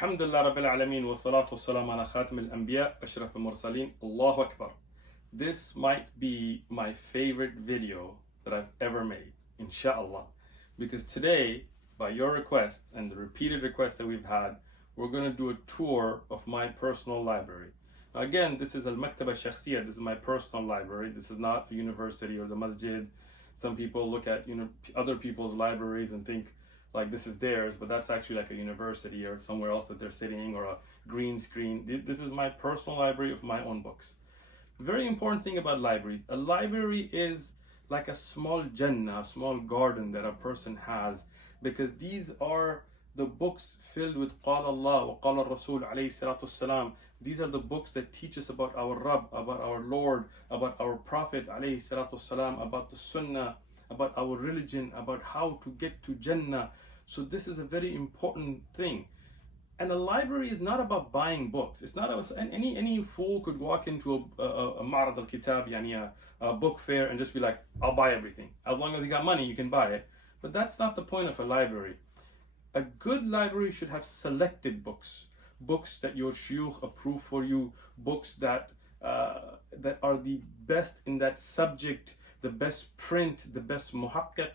Alhamdulillah Rabbil Alameen wa salatu wa salam ala khatim al-anbiya ashraf al-mursaleen. Allahu Akbar. This might be my favorite video that I've ever made, inshallah. Because today, by your request and the repeated requests that we've had, we're going to do a tour of my personal library. Now again, this is al-Maktaba Shakhsiyya. This is my personal library. This is not a university or the masjid. Some people look at other people's libraries and think like this is theirs, but that's actually like a university or somewhere else that they're sitting, or a green screen. This is my personal library of my own books. Very important thing about libraries. A library is like a small Jannah, a small garden that a person has, because these are the books filled with Qala Allah wa Qala Rasul alayhi salatu wassalam. These are the books that teach us about our Rabb, about our Lord, about our Prophet alayhi salatu wassalam, about the Sunnah, about our religion, about how to get to Jannah. So this is a very important thing. And a library is not about buying books. It's not any fool could walk into a Ma'rad al-Kitab, yani a book fair, and just be like, I'll buy everything. As long as you got money, you can buy it. But that's not the point of a library. A good library should have selected books. Books that your shuyukh approve for you. Books that are the best in that subject, the best print, the best muhaqqiq,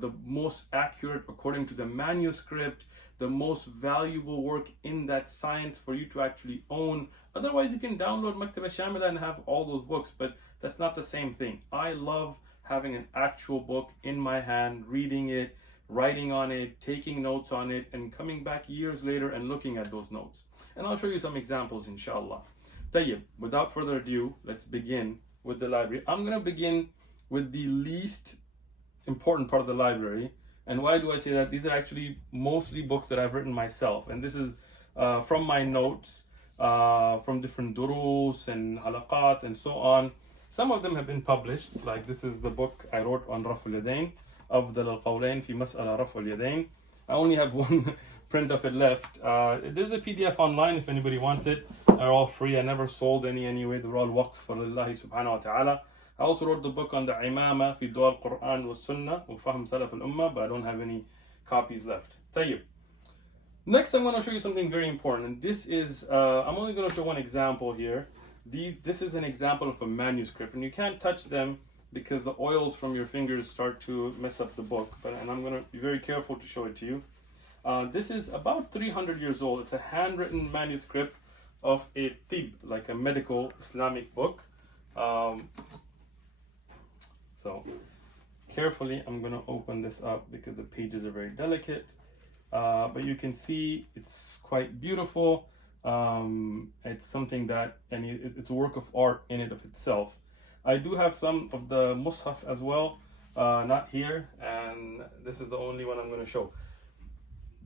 the most accurate according to the manuscript, the most valuable work in that science for you to actually own. Otherwise, you can download Maktaba Shamila and have all those books, but that's not the same thing. I love having an actual book in my hand, reading it, writing on it, taking notes on it, and coming back years later and looking at those notes. And I'll show you some examples, inshallah. Tayyib, without further ado, let's begin with the library. I'm going to begin with the least important part of the library. And why do I say that? These are actually mostly books that I've written myself. And this is from my notes, from different durus and halaqat and so on. Some of them have been published. Like this is the book I wrote on Raf'ul Yadayn, Afdal al-Qawlayn fi Mas'ala Raf'ul Yadayn. I only have one print of it left. There's a PDF online if anybody wants it. They're all free. I never sold any anyway. They're all waqf for Allah subhanahu wa ta'ala. I also wrote the book on the Imama fi Dua al-Quran wa Sunnah wa Fahm Salaf al-Ummah, but I don't have any copies left. Tayyib. Next, I'm going to show you something very important. And this is, I'm only going to show one example here. This is an example of a manuscript, and you can't touch them because the oils from your fingers start to mess up the book. And I'm going to be very careful to show it to you. This is about 300 years old. It's a handwritten manuscript of a tib, like a medical Islamic book. So carefully, I'm going to open this up because the pages are very delicate. But you can see it's quite beautiful. It's something that, and it's a work of art in and of itself. I do have some of the mushaf as well, not here, and this is the only one I'm going to show.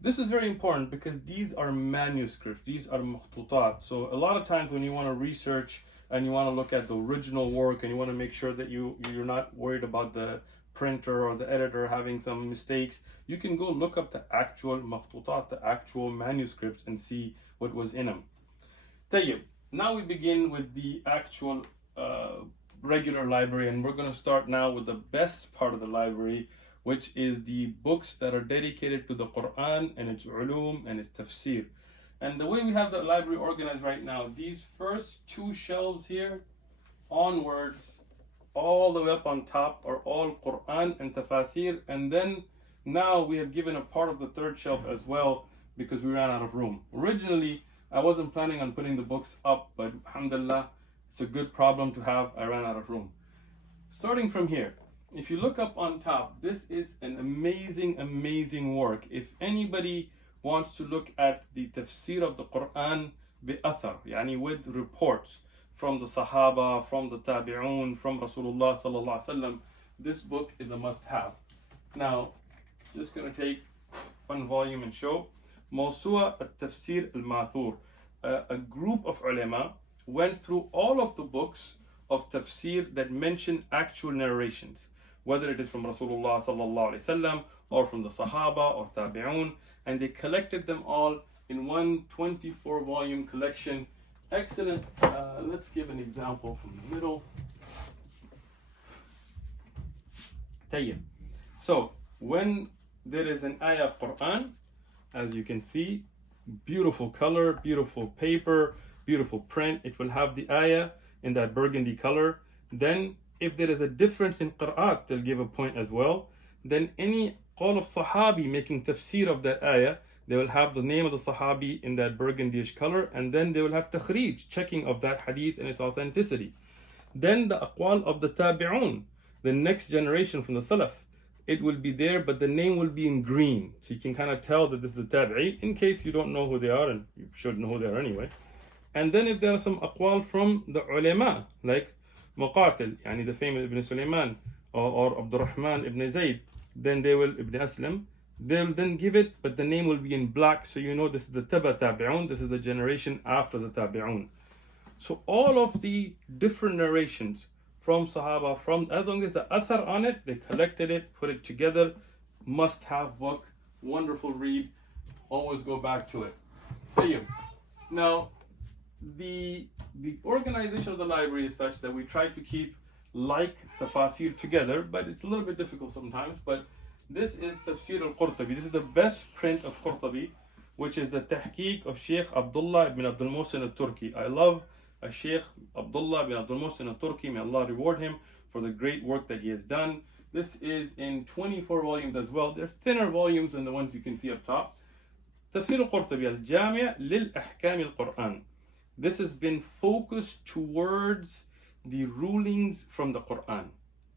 This is very important because these are manuscripts, these are makhtutat. So a lot of times when you want to research and you want to look at the original work and you want to make sure that you're not worried about the printer or the editor having some mistakes, you can go look up the actual makhtutat, the actual manuscripts, and see what was in them. Tayyib. Now we begin with the actual regular library, and we're going to start now with the best part of the library, which is the books that are dedicated to the Quran and its ulum and its tafsir. And the way we have the library organized right now, these first two shelves here onwards, all the way up on top, are all Quran and tafsir. And then now we have given a part of the third shelf as well because we ran out of room. Originally, I wasn't planning on putting the books up, but alhamdulillah, it's a good problem to have. I ran out of room. Starting from here, if you look up on top, this is an amazing, amazing work. If anybody wants to look at the tafsir of the Quran bi-athar, yani with reports from the Sahaba, from the Tabi'un, from Rasulullah sallallahu alaihi wasallam, this book is a must-have. Now, just going to take one volume and show. Mawsu'a al-Tafsir al-Ma'thur. A group of ulama went through all of the books of tafsir that mention actual narrations, whether it is from Rasulullah sallallahu alaihi wasallam or from the Sahaba or Tabi'un, and they collected them all in one 24-volume collection. Excellent. Let's give an example from the middle. Tayyib. So when there is an ayah of Quran, as you can see, beautiful color, beautiful paper, beautiful print. It will have the ayah in that burgundy color. Then if there is a difference in qira'at, they'll give a point as well. Then any qawl of sahabi making tafsir of that ayah, they will have the name of the sahabi in that burgundyish color, and then they will have takhrij, checking of that hadith and its authenticity. Then the aqwal of the tabi'un, the next generation from the salaf, it will be there, but the name will be in green, so you can kind of tell that this is a tabi'i, in case you don't know who they are, and you should know who they are anyway. And then if there are some aqwal from the ulama, like Muqatil, yani the famous Ibn Sulaiman, or Abdurrahman ibn Zayd, then they will, Ibn Aslam, they'll then give it, but the name will be in black, so you know this is the Taba Tabi'un, this is the generation after the Tabi'un. So all of the different narrations from Sahaba, from as long as the athar on it, they collected it, put it together, must have book, wonderful read, always go back to it. Now, the organization of the library is such that we try to keep like tafsir together, but it's a little bit difficult sometimes. But this is Tafsir al-Qurtubi. This is the best print of Qurtubi, which is the tahqiq of Shaykh Abdullah ibn Abdul Muhsin al-Turki. I love Shaykh Abdullah ibn Abdul Muhsin al-Turki. May Allah reward him for the great work that he has done. This is in 24 volumes as well. They're thinner volumes than the ones you can see up top. Tafsir al-Qurtubi, al-Jami' lil-Ahkam al-Quran. This has been focused towards the rulings from the Quran,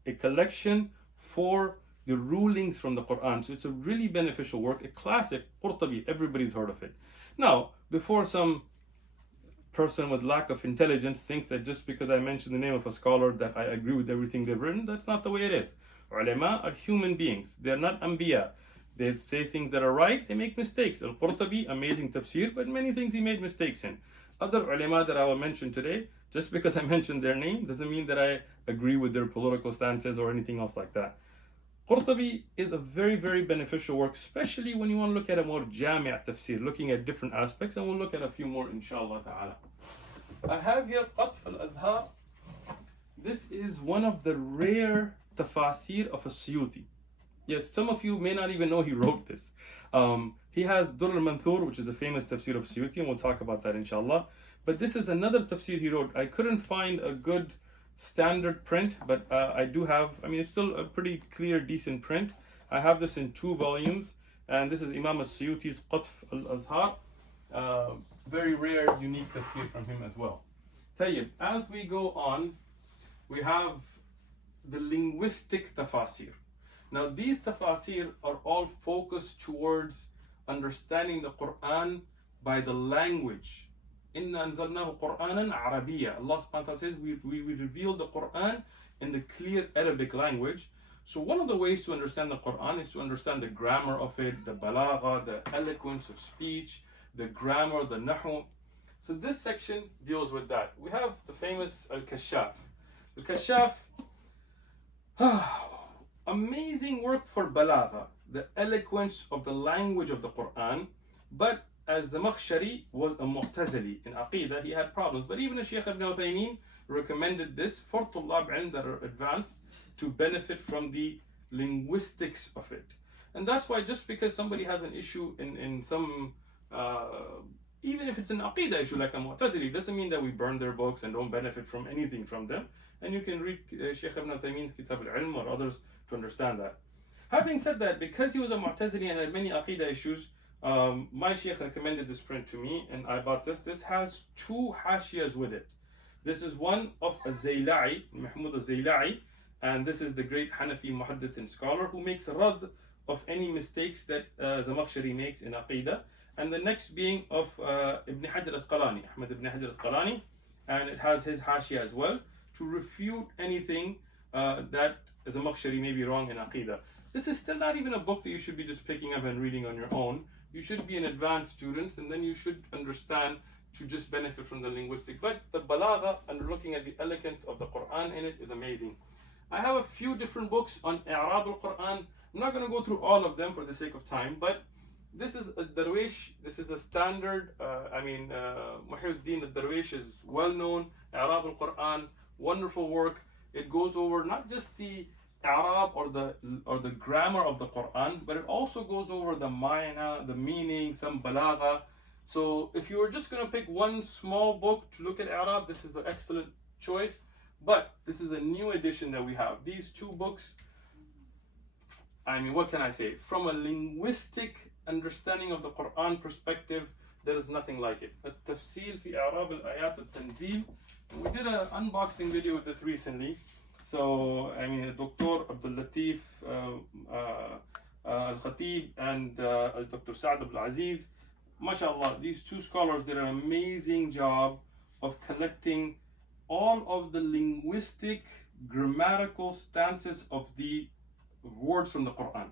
a collection for the rulings from the Quran. So it's a really beneficial work, a classic. Qurtubi, everybody's heard of it. Now, before some person with lack of intelligence thinks that just because I mention the name of a scholar that I agree with everything they've written, that's not the way it is. Ulama are human beings. They're not anbiya. They say things that are right, they make mistakes. Al-Qurtubi, amazing tafsir, but many things he made mistakes in. Other ulama that I will mention today, just because I mentioned their name doesn't mean that I agree with their political stances or anything else like that. Qurtubi is a very, very beneficial work, especially when you want to look at a more jami' tafsir, looking at different aspects, and we'll look at a few more inshallah ta'ala. I have here Qatf al-Azhar. This is one of the rare tafasir of a Suyuti. Yes, some of you may not even know he wrote this. He has Durr al-Manthur, which is the famous tafsir of Suyuti, and we'll talk about that inshallah. But this is another tafsir he wrote. I couldn't find a good standard print, but I do have, it's still a pretty clear, decent print. I have this in 2 volumes, and this is Imam al-Suyuti's Qatf al-Azhar. Very rare, unique tafsir from him as well. Tayyib, as we go on, we have the linguistic tafsir. Now these tafasir are all focused towards understanding the Quran by the language. Inna anzalnahu Qur'anan Arabiyya. Allah subhanahu wa ta'ala says we revealed the Quran in the clear Arabic language. So one of the ways to understand the Quran is to understand the grammar of it, the balagha, the eloquence of speech, the grammar, the nahu. So this section deals with that. We have the famous al-Kashaf. Al-Kashaf, amazing work for balagha, the eloquence of the language of the Quran. But as Zamakhshari was a Mu'tazili in Aqidah, he had problems. But even Shaykh Ibn Uthman recommended this for Tullab ilm that are advanced to benefit from the linguistics of it. And that's why just because somebody has an issue in some, even if it's an Aqidah issue like a Mu'tazili, doesn't mean that we burn their books and don't benefit from anything from them. And you can read Shaykh Ibn Uthman's Kitab al-Ilm or others to understand that. Having said that, because he was a Mu'tazili and had many Aqidah issues, my Shaykh recommended this print to me, and I bought this. This has 2 hashiyas with it. This is one of al-Zayla'i, Mahmud al-Zayla'i, and this is the great Hanafi muhaddith and scholar who makes rad of any mistakes that Zamakhshari makes in Aqidah. And the next being of Ibn Hajar al-Asqalani, Ahmad ibn Hajar al-Asqalani, and it has his hashiyah as well to refute anything that Zamakhshari may be wrong in Aqidah. This is still not even a book that you should be just picking up and reading on your own. You should be an advanced student, and then you should understand to just benefit from the linguistic. But the balagha and looking at the elegance of the Quran in it is amazing. I have a few different books on I'rab al-Quran. I'm not going to go through all of them for the sake of time, but this is a Darwish, this is a standard. Muhyiddin al-Darwish is well known. I'rab al-Quran, wonderful work. It goes over not just the Arab or the grammar of the Quran, but it also goes over the ma'na, the meaning, some balagha. So if you were just going to pick one small book to look at Arab, this is the excellent choice. But this is a new edition that we have. These two books, I mean, what can I say? From a linguistic understanding of the Quran perspective, there is nothing like it. Tafsir fi Arab al-Ayat al-Tanzil. We did an unboxing video of this recently. So, I mean, Dr. Abdul Latif Al-Khatib and Dr. Saad Abdul-Aziz, mashallah, these two scholars did an amazing job of collecting all of the linguistic, grammatical stances of the words from the Quran.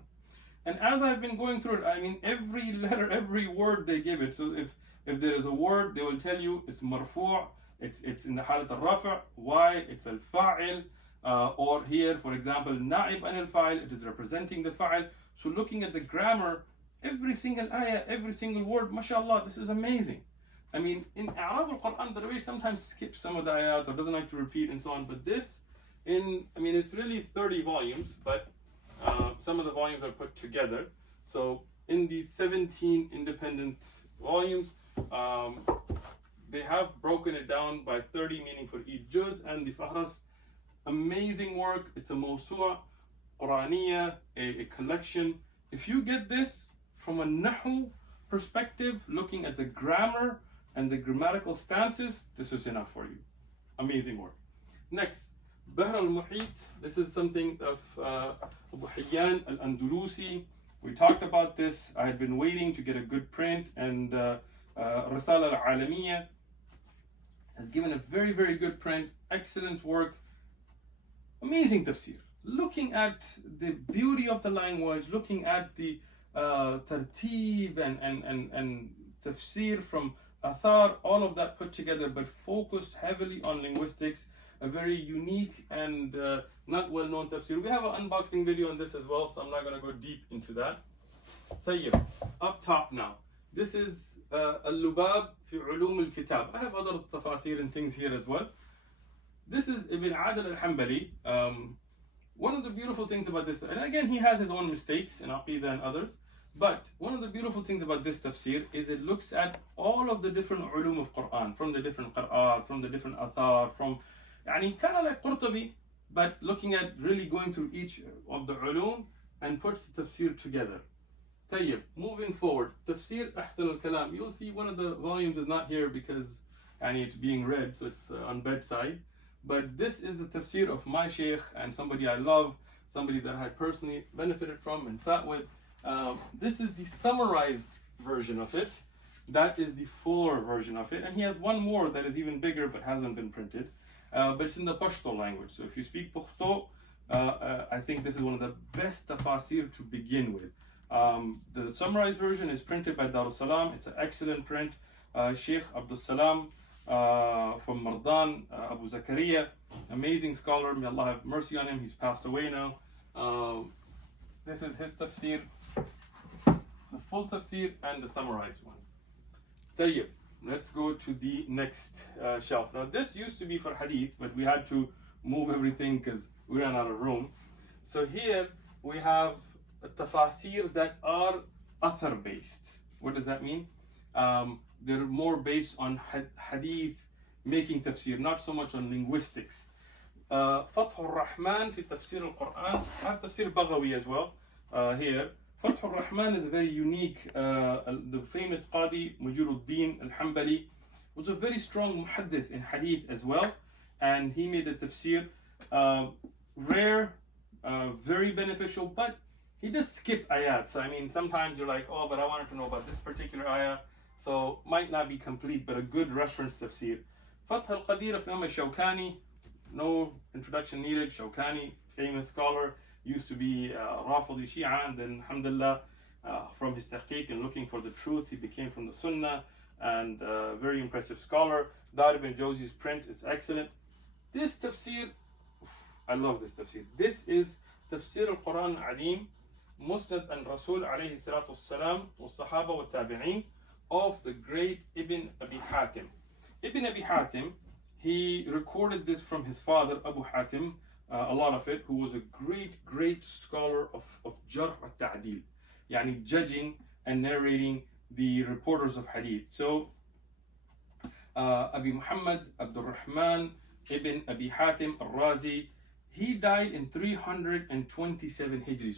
And as I've been going through it, I mean, every letter, every word they give it. So if there is a word, they will tell you it's marfu', it's in the halat al-rafa', why, it's al-fa'il, or here, for example, na'ib an al-fa'il, it is representing the fa'il. So looking at the grammar, every single ayah, every single word, mashallah, this is amazing. I mean, in Arab al-Quran, the way sometimes skips some of the ayat or doesn't like to repeat and so on, but this, I mean, it's really 30 volumes, but some of the volumes are put together. So in these 17 independent volumes, they have broken it down by 30, meaning for each juz, and the fahras, amazing work. It's a mawsu'a, Quraniya, a collection. If you get this from a nahu perspective, looking at the grammar and the grammatical stances, this is enough for you. Amazing work. Next, Bahr al-Muhit. This is something of Abu Hayyan al-Andalusi. We talked about this. I had been waiting to get a good print, and Risala al-Alamiyya has given a very, very good print. Excellent work. Amazing tafsir. Looking at the beauty of the language, looking at the tartib and tafsir from athar, all of that put together, but focused heavily on linguistics. A very unique and not well-known tafsir. We have an unboxing video on this as well, so I'm not going to go deep into that. Tayyib, up top now. This is al-Lubab fi ulum al-kitab. I have other tafasir and things here as well. This is Ibn Adil al-Hanbali. One of the beautiful things about this, and again, he has his own mistakes in Aqidah and others, but one of the beautiful things about this tafsir is it looks at all of the different ulum of Quran, from the different qira'at, from the different athar, from kind of like Qurtubi, but looking at really going through each of the ulum and puts the tafsir together. Tayyib, moving forward, Tafsir Ahsan al-Kalam. You'll see one of the volumes is not here because it's being read, so it's on bedside. But this is the tafsir of my Shaykh and somebody I love, somebody that I personally benefited from and sat with. This is the summarized version of it. That is the fuller version of it. And he has one more that is even bigger but hasn't been printed. But it's in the Pashto language. So if you speak Pukhto, I think this is one of the best tafasir to begin with. The summarized version is printed by Dar es-Salaam. It's an excellent print. Sheikh Abdul Salam from Mardan, Abu Zakaria, amazing scholar. May Allah have mercy on him. He's passed away now. This is his tafsir, the full tafsir and the summarized one. Tayyib. Let's go to the next shelf. Now this used to be for hadith, but we had to move everything because we ran out of room. So here we have tafasir that are athar based. What does that mean? They're more based on hadith making tafsir, not so much on linguistics. Fath al-Rahman fi Tafsir al-Quran. I have Tafsir Baghawi as well here. Fath al-Rahman is a very unique, the famous Qadi Mujiruddin al-Hanbali was a very strong muhaddith in hadith as well, and he made a tafsir rare, very beneficial, but he does skip ayat. So I mean, sometimes you're like, oh, but I wanted to know about this particular ayah, so might not be complete, but a good reference tafsir. Fath al-Qadir of Imam Shawkani, no introduction needed. Shawkani, famous scholar, used to be Rafidi Shia, and then alhamdulillah, from his tahqiq and looking for the truth, he became from the Sunnah, and very impressive scholar. Dar ibn Jawzi's print is excellent. This tafsir, I love this tafsir. This is Tafsir al-Quran Alim, Musnad and Rasul alayhi salatu wassalam, wa Sahaba wa Tabi'in, of the great Ibn Abi Hatim. Ibn Abi Hatim, he recorded this from his father, Abu Hatim, a lot of it, who was a great scholar of Jarh al-Ta'dil, judging and narrating the reporters of Hadith. So Abi Muhammad Abdul Rahman ibn Abi Hatim al-Razi, he died in 327 Hijri.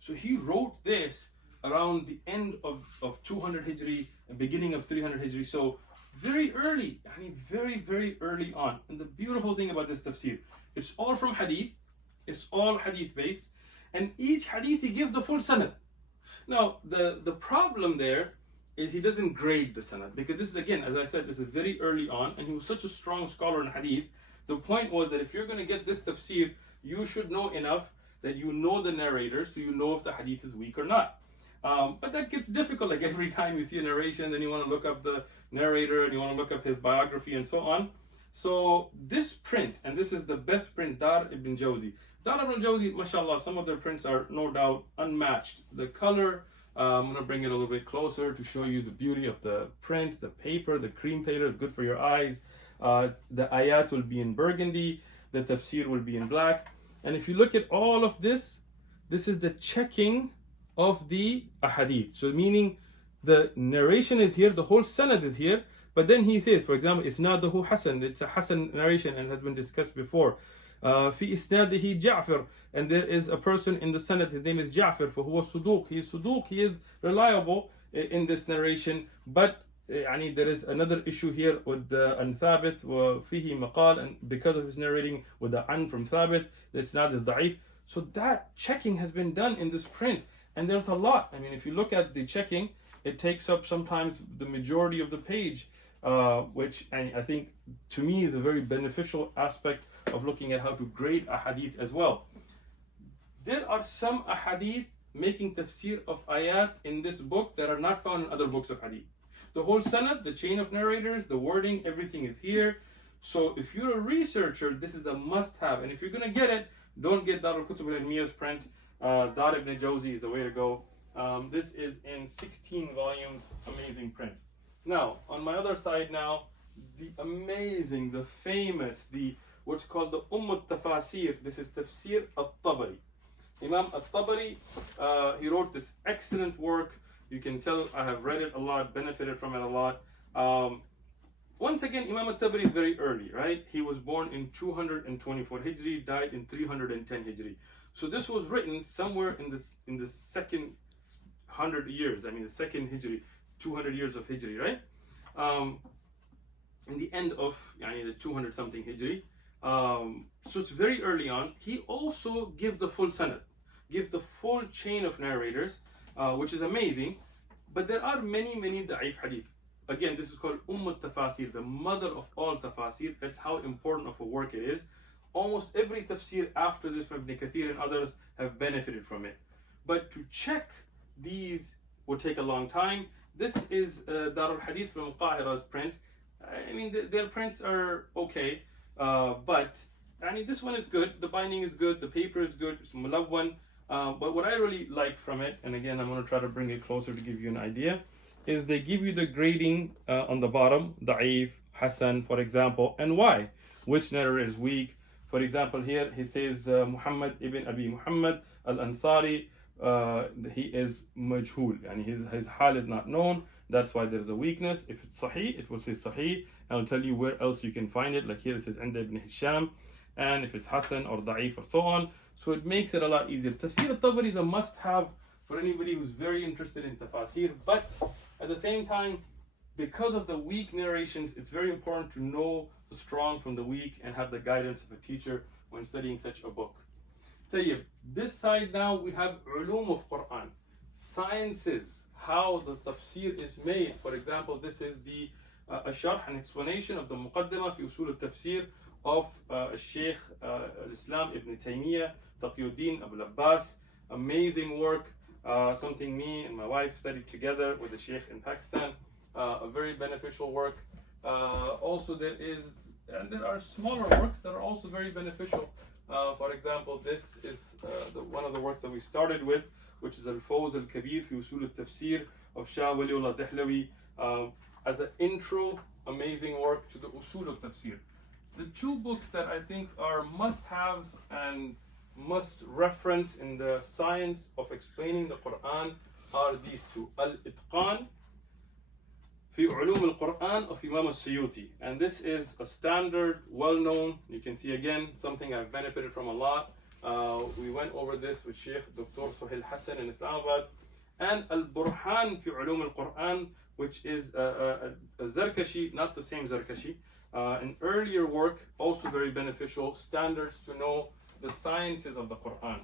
So he wrote this around the end of 200 Hijri and beginning of 300 Hijri. So very early, I mean very early on. And the beautiful thing about this tafsir, it's all from Hadith, it's all Hadith based, and each Hadith he gives the full sanad. Now the problem there is he doesn't grade the sanad, because this is, again, as I said, this is very early on, and he was such a strong scholar in Hadith. The point was that if you're going to get this tafsir, you should know enough that you know the narrators, so you know if the Hadith is weak or not. But that gets difficult, like every time you see a narration, then you want to look up the narrator and you want to look up his biography and so on. So this print, and this is the best print, Dar ibn Jawzi. Dar ibn Jawzi, mashallah, some of their prints are no doubt unmatched. The color, I'm going to bring it a little bit closer to show you the beauty of the print, the paper, the cream paper is good for your eyes. The ayat will be in burgundy, the tafsir will be in black. And if you look at all of this, this is the checking of the ahadith. So meaning the narration is here, the whole sanad is here, but then he says, for example, isnaduhu hasan, it's a hasan narration and has been discussed before. Fi isnadihi Ja'far, and there is a person in the sanad, his name is Ja'far, فهو صدوق, he is صدوق, he is reliable in this narration, but there is another issue here with the an Thabit وفيه مقال, and because of his narrating with the an from Thabit, the isnad is da'if. So that checking has been done in this print, and there's a lot. I mean, if you look at the checking, it takes up sometimes the majority of the page, which I think to me is a very beneficial aspect of looking at how to grade a hadith as well. There are some ahadith making tafsir of ayat in this book that are not found in other books of hadith. The whole sanad, the chain of narrators, the wording, everything is here. So if you're a researcher, this is a must-have. And if you're going to get it, don't get Dar al-Kutub al-Ilmiya's print. Dar ibn Jawzi is the way to go. This is in 16 volumes, amazing print. Now, on my other side now, the amazing, the famous, what's called the Tafsir. This is Tafsir al-Tabari. Imam al-Tabari, he wrote this excellent work. You can tell I have read it a lot, benefited from it a lot. Once again, Imam al-Tabari is very early, right? He was born in 224 Hijri, died in 310 Hijri. So this was written somewhere in the second 100 years. I mean, the second Hijri, 200 years of Hijri, right? In the end of the 200 something Hijri. So it's very early on. He also gives the full sanad, gives the full chain of narrators, which is amazing. But there are many da'if hadith. Again, this is called Tafsir, the mother of all tafasir. That's how important of a work it is. Almost every tafsir after this from Ibn Kathir and others have benefited from it. But to check these would take a long time. This is Dar al-Hadith from Qahira's print. I mean, their prints are okay, but this one is good. The binding is good, the paper is good, it's mulawwan. But what I really like from it, and again, I'm going to try to bring it closer to give you an idea, is they give you the grading on the bottom, da'if, hasan, for example, and why. Which narrator is weak. For example, here he says Muhammad ibn Abi Muhammad al-Ansari, he is majhul, and his hal is not known. That's why there's a weakness. If it's sahih, it will say sahih, and I'll tell you where else you can find it. Like here it says Inda ibn Hisham, and if it's hasan or da'if or so on. So it makes it a lot easier. Tafsir al-Tabari is a must-have for anybody who's very interested in tafasir, but at the same time, because of the weak narrations, it's very important to know the strong from the weak and have the guidance of a teacher when studying such a book. Tayyib, this side now we have ulum of Quran, sciences, how the tafsir is made. For example, this is the sharh, an explanation of the muqaddimah fi usul al-tafsir of Shaykh al-Islam Ibn Taymiyyah, Taqiyuddin Abu Abbas. Amazing work, something me and my wife studied together with the Shaykh in Pakistan. A very beneficial work. Also there are smaller works that are also very beneficial. For example, this is one of the works that we started with, which is Al-Fawz Al-Kabir fi Usul Al-Tafsir of Shah Waliullah Dahlawi, as an intro, amazing work to the Usul Al-Tafsir. The two books that I think are must-haves and must reference in the science of explaining the Quran are these two, Al-Itqan في علوم القرآن of Imam al-Suyuti. And this is a standard, well-known, you can see again, something I've benefited from a lot. We went over this with Shaykh Dr. Suhail Hassan in Islamabad. And al-Burhan في علوم القرآن, which is a Zarkashi, not the same Zarkashi, an earlier work, also very beneficial, standards to know the sciences of the Quran.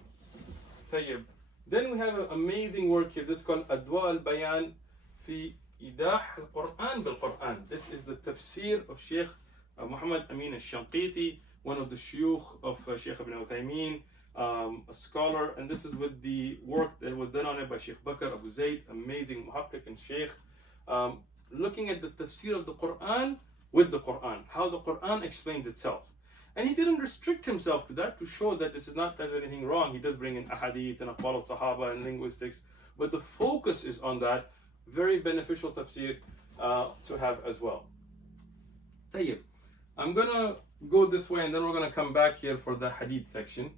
طيب. Then we have an amazing work here, this is called Adwa al-Bayan في إيضاح القرآن بالقرآن. This is the Tafsir of Shaykh Muhammad Amin al-Shanqiti, one of the shuyukh of Shaykh Ibn Uthaymeen, a scholar, and this is with the work that was done on it by Shaykh Bakr Abu Zayd, amazing muhaqqiq and Shaykh, looking at the tafsir of the Quran with the Quran, how the Quran explains itself. And he didn't restrict himself to that to show that this is not that there's anything wrong. He does bring in ahadith and aqwal al-sahaba and linguistics, but the focus is on that. Very beneficial tafsir to have as well. طيب. I'm gonna go this way and then we're gonna come back here for the hadith section.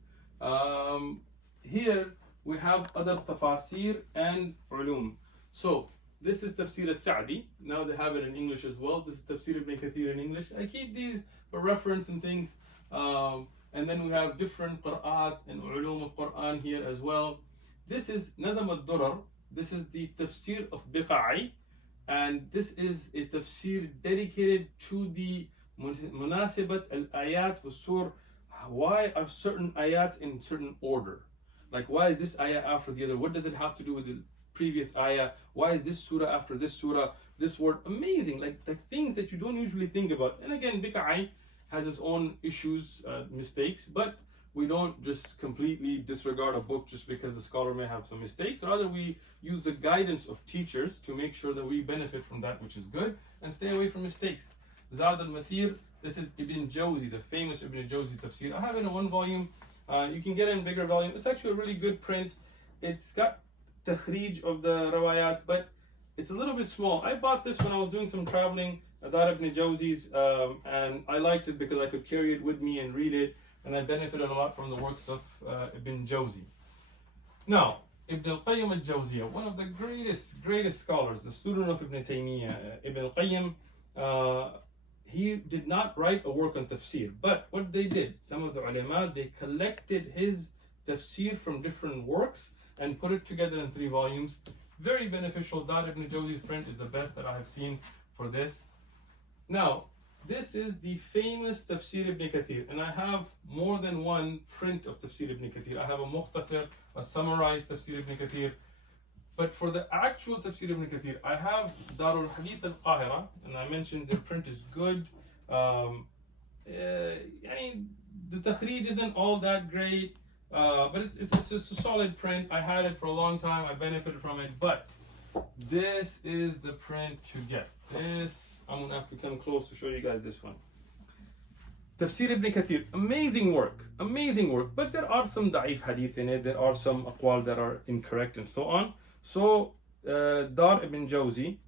Here we have other tafasir and ulum. So this is Tafsir al-Sa'di. Now they have it in English as well. This is Tafsir Ibn Kathir in English. I keep these for reference and things. And then we have different qira'at and ulum of Quran here as well. This is Nadam al-Durar. This is the Tafsir of Biqa'i. And this is a tafsir dedicated to the Munasibat al-Ayat wa Sur. Why are certain ayat in certain order? Like, why is this ayah after the other? What does it have to do with the previous ayah? Why is this surah after this surah? This word, amazing, like things that you don't usually think about. And again, Biqa'i has its own issues, mistakes, but we don't just completely disregard a book just because the scholar may have some mistakes. Rather, we use the guidance of teachers to make sure that we benefit from that which is good and stay away from mistakes. Zad al-Masir, this is Ibn Jawzi, the famous Ibn Jawzi tafsir. I have it in one volume. You can get it in bigger volume. It's actually a really good print. It's got takhrij of the rawayat, but it's a little bit small. I bought this when I was doing some traveling, Adar Ibn Jawzi's, and I liked it because I could carry it with me and read it, and I benefited a lot from the works of Ibn Jawzi. Now, Ibn al-Qayyim al-Jawziyah, one of the greatest scholars, the student of Ibn Taymiyyah, Ibn al-Qayyim, he did not write a work on tafsir, but what they did, some of the ulama, they collected his tafsir from different works and put it together in 3 volumes. Very beneficial. Dar Ibn Jawzi's print is the best that I have seen for this. Now, this is the famous Tafsir Ibn Kathir, and I have more than one print of Tafsir Ibn Kathir. I have a mukhtasar, a summarized Tafsir Ibn Kathir. But for the actual Tafsir Ibn Kathir, I have Darul Hadith al-Qahira, and I mentioned the print is good. The takhrij isn't all that great, but it's a solid print. I had it for a long time. I benefited from it. But this is the print to get. This, I'm going to have to come close to show you guys this one. Tafsir Ibn Kathir, amazing work, but there are some da'if hadith in it, there are some aqwal that are incorrect and so on. So, Dar Ibn Jawzi,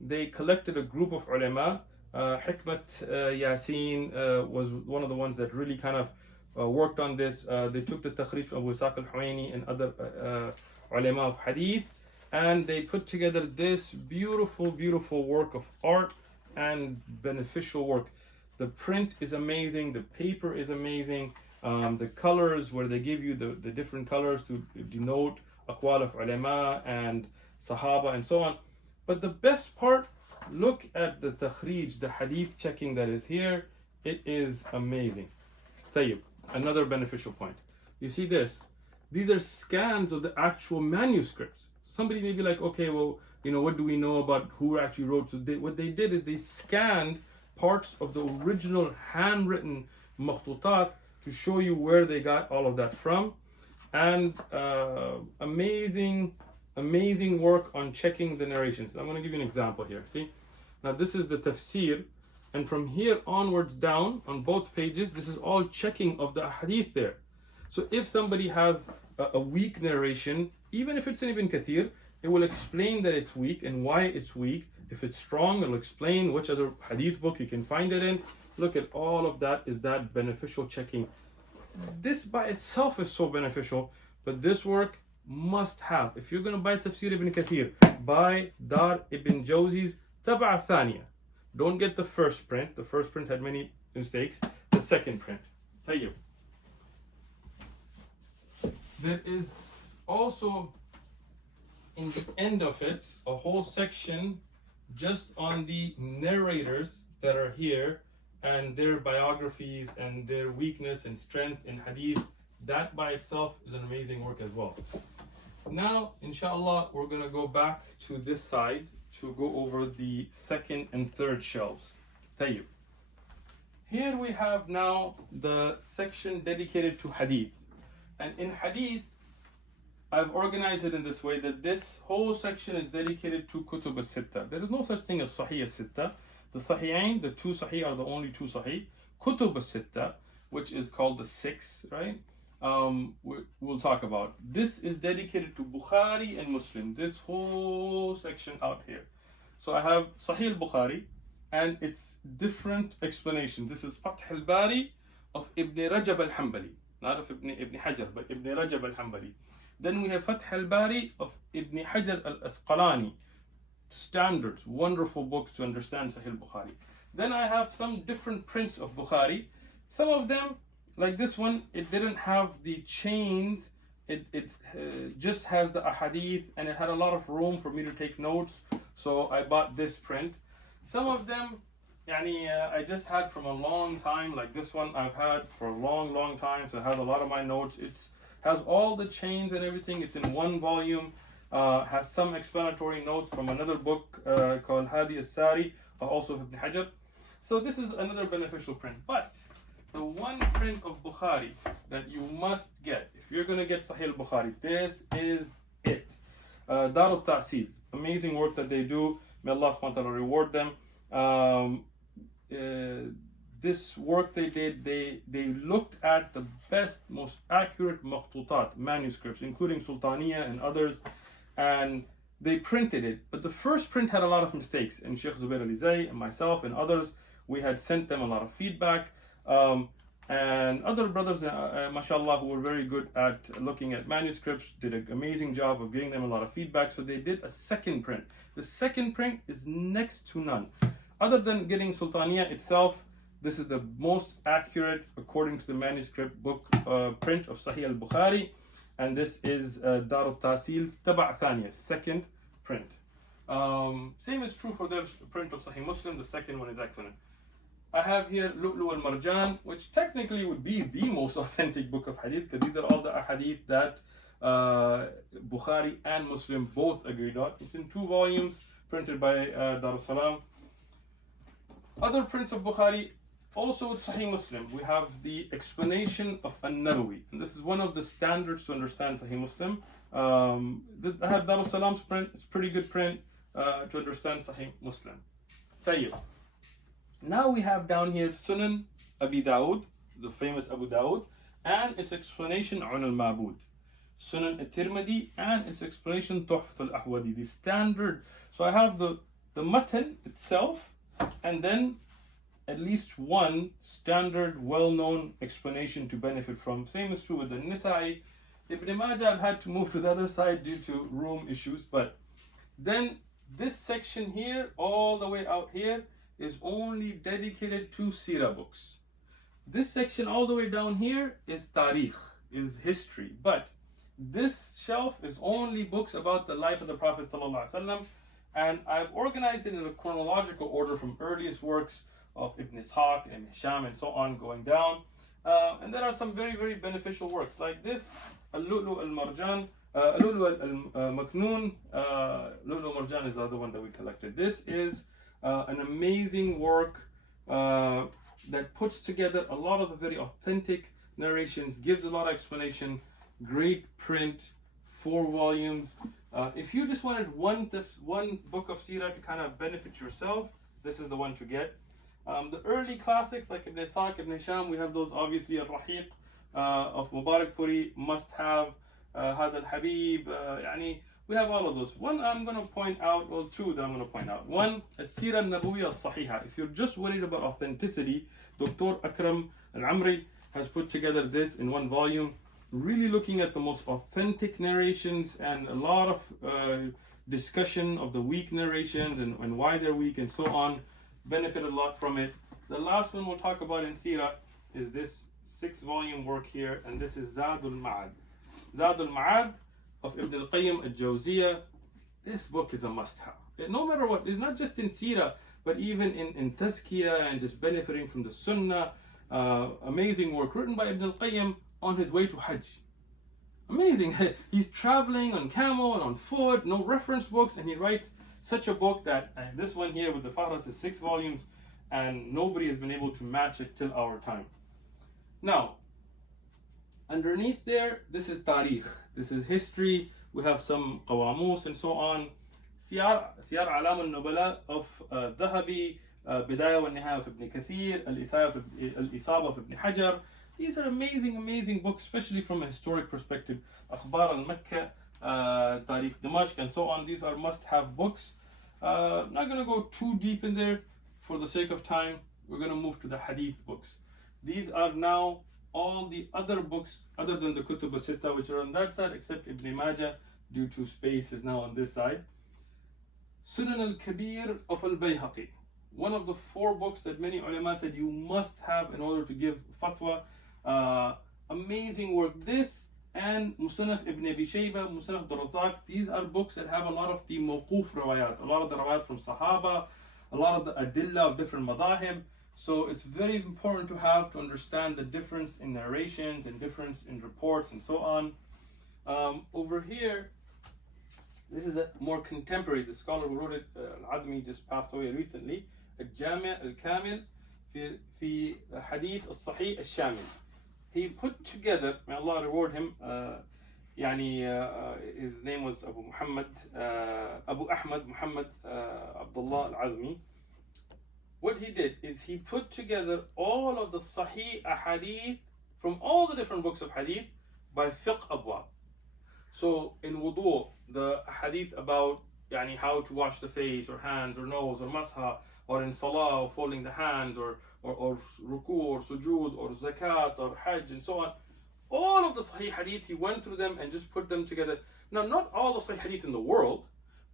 they collected a group of ulama. Hikmat Yasin was one of the ones that really kind of worked on this. They took the takhrij of Abu Ishaq al-Huwaini and other ulama of hadith, and they put together this beautiful work of art and beneficial work. The print is amazing, the paper is amazing, the colors where they give you the different colors to denote aqwal of ulama and sahaba and so on. But the best part, look at the takhrij, the hadith checking that is here. It is amazing. Tayyib, another beneficial point. You see this? These are scans of the actual manuscripts. Somebody may be like, okay, well, what do we know about who actually wrote? So what they did is they scanned parts of the original handwritten makhtutat to show you where they got all of that from. And amazing work on checking the narrations. I'm going to give you an example here. See, now this is the tafsir, and from here onwards down on both pages, this is all checking of the hadith there. So if somebody has a weak narration, even if it's in Ibn Kathir, it will explain that it's weak and why it's weak. If it's strong, it'll explain which other hadith book you can find it in. Look at all of that, is that beneficial checking. This by itself is so beneficial, but this work must have. If you're going to buy Tafsir Ibn Kathir, buy Dar Ibn Jawzi's تبع ثانية. Don't get the first print. The first print had many mistakes. The second print. طيب. There is also in the end of it a whole section just on the narrators that are here and their biographies and their weakness and strength in hadith. That by itself is an amazing work as well. Now, inshallah, we're going to go back to this side to go over the second and third shelves. Tayyib. Here we have now the section dedicated to hadith. And in hadith, I've organized it in this way that this whole section is dedicated to Kutub al-Sittah. There is no such thing as Sahih al-Sittah. The Sahihain, the two Sahih are the only two Sahih. Kutub al-Sittah, which is called the six, right? We'll talk about. This is dedicated to Bukhari and Muslim. This whole section out here. So I have Sahih al-Bukhari and its different explanations. This is Fath al-Bari of Ibn Rajab al-Hanbali. Not of Ibn Hajar, but Ibn Rajab al-Hanbali. Then we have Fath al-Bari of Ibn Hajar al-Asqalani. Standards, wonderful books to understand Sahih al-Bukhari. Then I have some different prints of Bukhari. Some of them, like this one, it didn't have the chains. It just has the ahadith and it had a lot of room for me to take notes. So I bought this print. Some of them, I just had from a long time. Like this one I've had for a long time. So I have a lot of my notes. It has all the chains and everything. It's in one volume. Has some explanatory notes from another book called Hadi al-Sari, also of Ibn Hajar. So this is another beneficial print. But the one print of Bukhari that you must get, if you're going to get Sahih al-Bukhari, this is it. Dar al-Ta'sil, amazing work that they do. May Allah subhanahu wa ta'ala reward them. This work they did, they looked at the best, most accurate makhtutat, manuscripts, including Sultaniya and others, and they printed it. But the first print had a lot of mistakes, and Shaykh Zubair Alizay and myself and others, we had sent them a lot of feedback. And other brothers, mashallah, who were very good at looking at manuscripts, did an amazing job of giving them a lot of feedback. So they did a second print. The second print is next to none. Other than getting Sultaniya itself, this is the most accurate, according to the manuscript book print of Sahih al-Bukhari. And this is Dar al-Tasil's Taba' Thaniya, second print. Same is true for the print of Sahih Muslim. The second one is excellent. I have here Lu'lu al-Marjan, which technically would be the most authentic book of hadith, because these are all the ahadith that Bukhari and Muslim both agreed on. It's in 2 volumes, printed by Dar al-Salam. Other prints of Bukhari, also with Sahih Muslim, we have the explanation of An-Nawawi. And this is one of the standards to understand Sahih Muslim. I have Dar al-Salam's print. It's a pretty good print to understand Sahih Muslim. Tayyib. Now we have down here Sunan Abi Dawud, the famous Abu Dawud, and its explanation on al-Mabud. Sunan al-Tirmidhi and its explanation Tuhfat al-Ahwadi, the standard. So I have the matan itself, and then at least one standard, well-known explanation to benefit from. Same is true with the Nisa'i. Ibn Majah I've had to move to the other side due to room issues, but then this section here, all the way out here, is only dedicated to Seerah books. This section all the way down here is Tarikh, is history. But this shelf is only books about the life of the Prophet ﷺ, and I've organized it in a chronological order from earliest works of Ibn Ishaq and Hisham and so on going down. And there are some very, very beneficial works like this, Al-Lu'lu al-Marjan, Al-Lu'lu al-Maknoon. Lu'lu al-Marjan is the other one that we collected. This is an amazing work that puts together a lot of the very authentic narrations, gives a lot of explanation, great print, 4 volumes. If you just wanted one book of Seerah to kind of benefit yourself, this is the one to get. The early classics like Ibn Ishaq, Ibn Hisham, we have those obviously. Al-Rahiq of Mubarak Puri, must have. Had al-Habib, we have all of those. One I'm going to point out, well, 2 that I'm going to point out. One, Seerah al-Nabawiyya al-Sahiha. If you're just worried about authenticity, Dr. Akram al-Amri has put together this in 1 volume, really looking at the most authentic narrations and a lot of discussion of the weak narrations and why they're weak and so on. Benefit a lot from it. The last one we'll talk about in Seerah is this 6-volume work here, and this is Zadul Ma'ad. Zadul Ma'ad of Ibn al-Qayyim al-Jawziyah. This book is a must-have. No matter what, it's not just in Seerah, but even in Tazkiyah and just benefiting from the Sunnah. Amazing work written by Ibn al-Qayyim on his way to Hajj. Amazing. He's traveling on camel and on foot, no reference books, and he writes such a book that this one here with the Fahras is 6 volumes, and nobody has been able to match it till our time. Now, underneath there, this is Tarikh. This is history. We have some Qawamus and so on. Siyar Alam al-Nubala of Dhahabi, Bidayah wa Nihaya of Ibn Kathir, Al-Isaba of Ibn Hajar. These are amazing books, especially from a historic perspective. Akhbar al-Makkah, Tarikh Dimashq, and so on. These are must-have books. Not going to go too deep in there for the sake of time. We're going to move to the Hadith books. These are now all the other books other than the Kutub al-Sittah, which are on that side, except Ibn Majah, due to space, is now on this side. Sunan al-Kabir of al-Bayhaqi, one of the 4 books that many ulama said you must have in order to give fatwa. Amazing work. This and Musannaf Ibn Abi Shayba, Musannaf Abdurrazzaq, these are books that have a lot of the mawquf rawayat, a lot of the rawayat from Sahaba, a lot of the adillah of different madahib. So it's very important to have to understand the difference in narrations and difference in reports and so on. Over here, this is a more contemporary. The scholar who wrote it, Al-Admi, just passed away recently. Al-Jami' al-Kamil fi Hadith al-Sahih al-Shamil. He put together, may Allah reward him, his name was Abu Ahmad Muhammad Abdullah al-Azmi. What he did is he put together all of the Sahih Ahadith from all the different books of Hadith by fiqh abwab. So in wudu, the Hadith about how to wash the face or hands or nose or masha, or in salah, or folding the hands, or ruku or sujood or zakat or hajj and so on. All of the Sahih Hadith, he went through them and just put them together. Now, not all the Sahih Hadith in the world,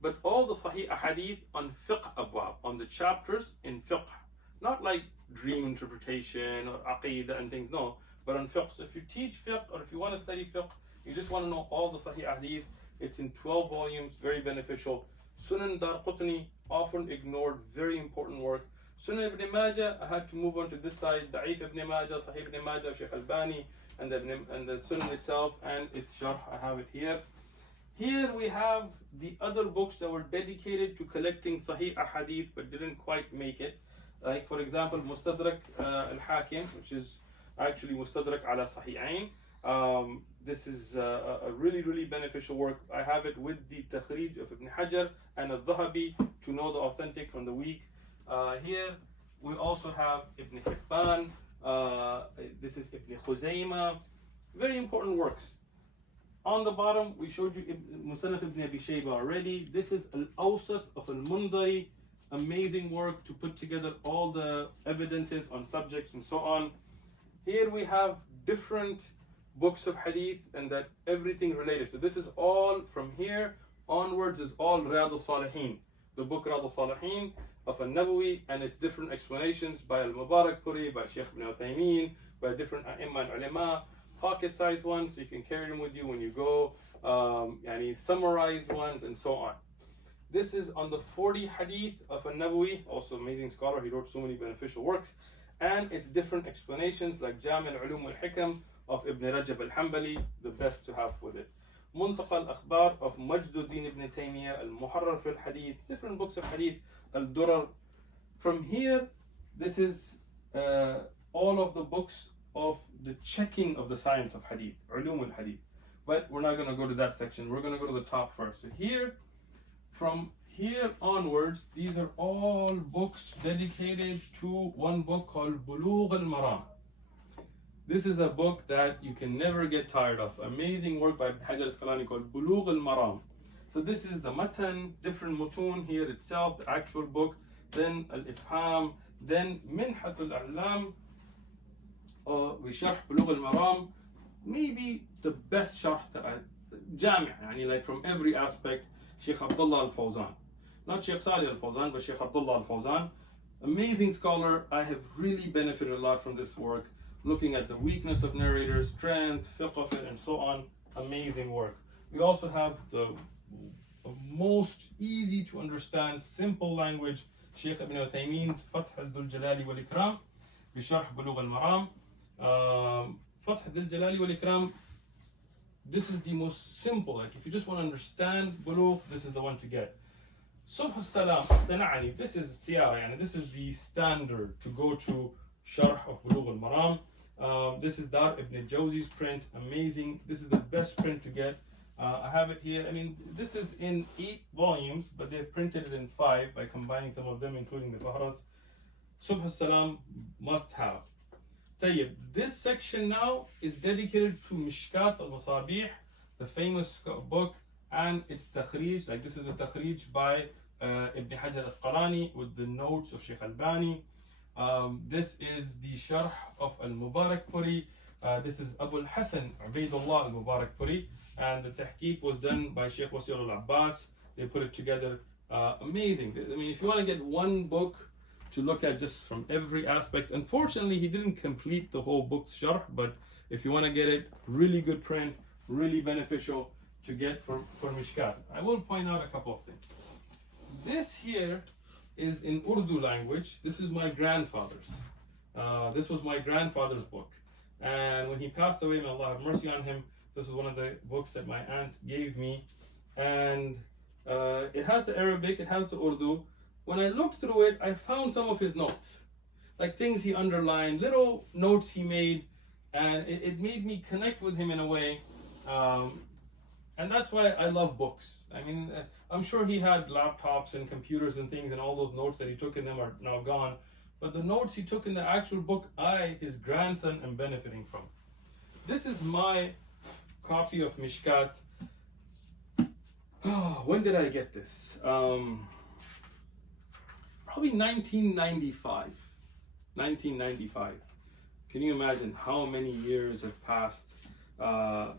but all the Sahih Ahadith on fiqh abwab, on the chapters in fiqh. Not like dream interpretation or Aqidah and things, no, but on fiqh. So if you teach fiqh or if you want to study fiqh, you just want to know all the Sahih Ahadith, it's in 12 volumes, very beneficial. Sunan Darqutni, often ignored, very important work. Sunan Ibn Majah, I had to move on to this side. Da'if Ibn Majah, Sahih Ibn Majah of Shaykh Albani, and the Sunan itself and its sharh, I have it here. Here we have the other books that were dedicated to collecting Sahih Ahadith but didn't quite make it. Like for example, Mustadrak al-Hakim, which is actually Mustadrak ala Sahihain. This is a really beneficial work. I have it with the Takhrij of Ibn Hajar and al-Dhahabi to know the authentic from the weak. Here we also have Ibn Hibban. This is Ibn Khuzaymah. Very important works. On the bottom, we showed you Musannaf Ibn Abi Shayba already. This is Al-Awsat of Al-Mundari. Amazing work to put together all the evidences on subjects and so on. Here we have different books of hadith and that everything related. So this is all from here onwards is all Riyadh al-Salihin. The book Riyadh al-Salihin of An-Nawawi and its different explanations by Al-Mubarakpuri, by Shaykh Ibn Uthaymeen, by different A'imma and Ulama. Pocket-sized ones, so you can carry them with you when you go. Summarized ones and so on. This is on the 40 hadith of An-Nawawi, also amazing scholar. He wrote so many beneficial works. And its different explanations like Jami' al-Ulum al-Hikam of Ibn Rajab al-Hanbali, the best to have with it. Muntaqa al-Akhbar of Majduddin ibn Taymiyyah, al-Muharrar fi al-Hadith, different books of hadith, al-Durar. From here, this is all of the books of the checking of the science of hadith, ulum al-hadith. But we're not going to go to that section. We're going to go to the top first. So here, from here onwards, these are all books dedicated to one book called Bulugh al-Maram. This is a book that you can never get tired of. Amazing work by Hajar al-Asqalani called Bulugh al-Maram. So this is the matan, different mutun here itself, the actual book, then al-Ifham, then Minhat al-A'lam, with Sharh Bulugh al-Maram, maybe the best sharh, Jami', like from every aspect. Shaykh Abdullah al-Fawzan. Not Shaykh Salih al-Fawzan, but Shaykh Abdullah al-Fawzan. Amazing scholar. I have really benefited a lot from this work, looking at the weakness of narrators, strength, fiqh of it, and so on. Amazing work. We also have the most easy to understand, simple language, Shaykh Ibn Uthaymeen's Fath al-Dhul Jalali wal Ikram, Bisharh Bulugh al-Maram. Fath al-Dhul Jalali wal Ikram, this is the most simple. Like if you just want to understand Bulugh, this is the one to get. Subh al-Salam, Sana'ani, this is Seerah, and this is the standard to go to Sharh of Bulugh al-Maram. This is Dar ibn Jawzi's print, amazing. This is the best print to get. I have it here. I mean, this is in 8 volumes, but they've printed it in 5 by combining some of them, including the Fahras. Subh al-Salam, must have. Tayyib, this section now is dedicated to Mishkat al-Masabih, the famous book, and its takhrij. Like this is the takhrij by Ibn Hajar al-Asqalani with the notes of Shaykh Albani. This is the Sharh of al-Mubarakpuri. This is Abu al-Hasan Ubaidullah al-Mubarakpuri, and the tahqiq was done by Shaykh Wasir al-Abbas. They put it together. Amazing. I mean, if you want to get one book to look at just from every aspect, unfortunately he didn't complete the whole book's sharh, but if you want to get it, really good print, really beneficial to get for Mishkat. I will point out a couple of things. This here is in Urdu language. This is my grandfather's. This was my grandfather's book, and when he passed away, may Allah have mercy on him, this is one of the books that my aunt gave me, and it has the Arabic, it has the Urdu. When I looked through it, I found some of his notes, like things he underlined, little notes he made, and it made me connect with him in a way. And that's why I love books. I mean, I'm sure he had laptops and computers and things, and all those notes that he took in them are now gone. But the notes he took in the actual book, I, his grandson, am benefiting from. This is my copy of Mishkat. When did I get this? Probably 1995. 1995. Can you imagine how many years have passed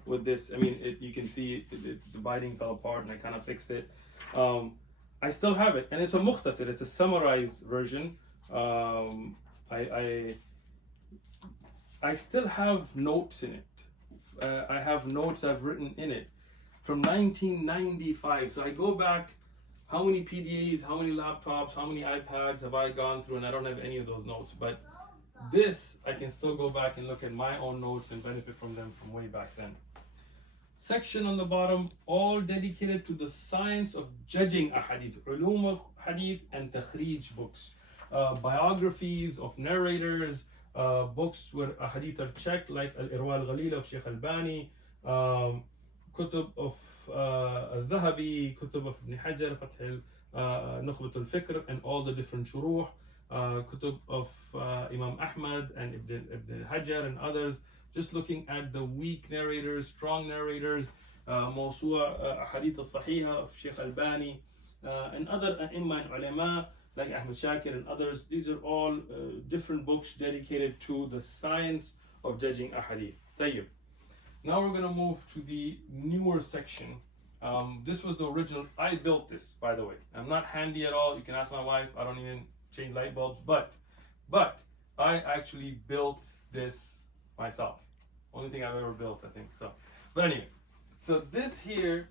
with this? I mean, you can see the binding fell apart, and I kind of fixed it. I still have it, and it's a mukhtasar. It's a summarized version. I still have notes in it. I have notes I've written in it from 1995. So I go back, how many PDAs, how many laptops, how many iPads have I gone through, and I don't have any of those notes. But this, I can still go back and look at my own notes and benefit from them from way back then. Section on the bottom, all dedicated to the science of judging a hadith, ulum of hadith and takhrij books, biographies of narrators, books where a hadith are checked, like Al-Irwa al-Ghalil of Shaykh Albani, Kutub of al-Dhahabi, Kutub of Ibn Hajar, Fath al-Nukhbat al-Fikr, and all the different shuruh, Kutub of Imam Ahmad and Ibn Hajar and others, just looking at the weak narrators, strong narrators, Mawsu'a Hadith al-Sahiha of Shaykh Albani, and other A'imma and ulama like Ahmad Shakir and others. These are all different books dedicated to the science of judging a hadith. Tayyib. Now we're going to move to the newer section. This was the original. I built this, by the way. I'm not handy at all. You can ask my wife. I don't even change light bulbs. But I actually built this myself. Only thing I've ever built, I think. So, but anyway, so this here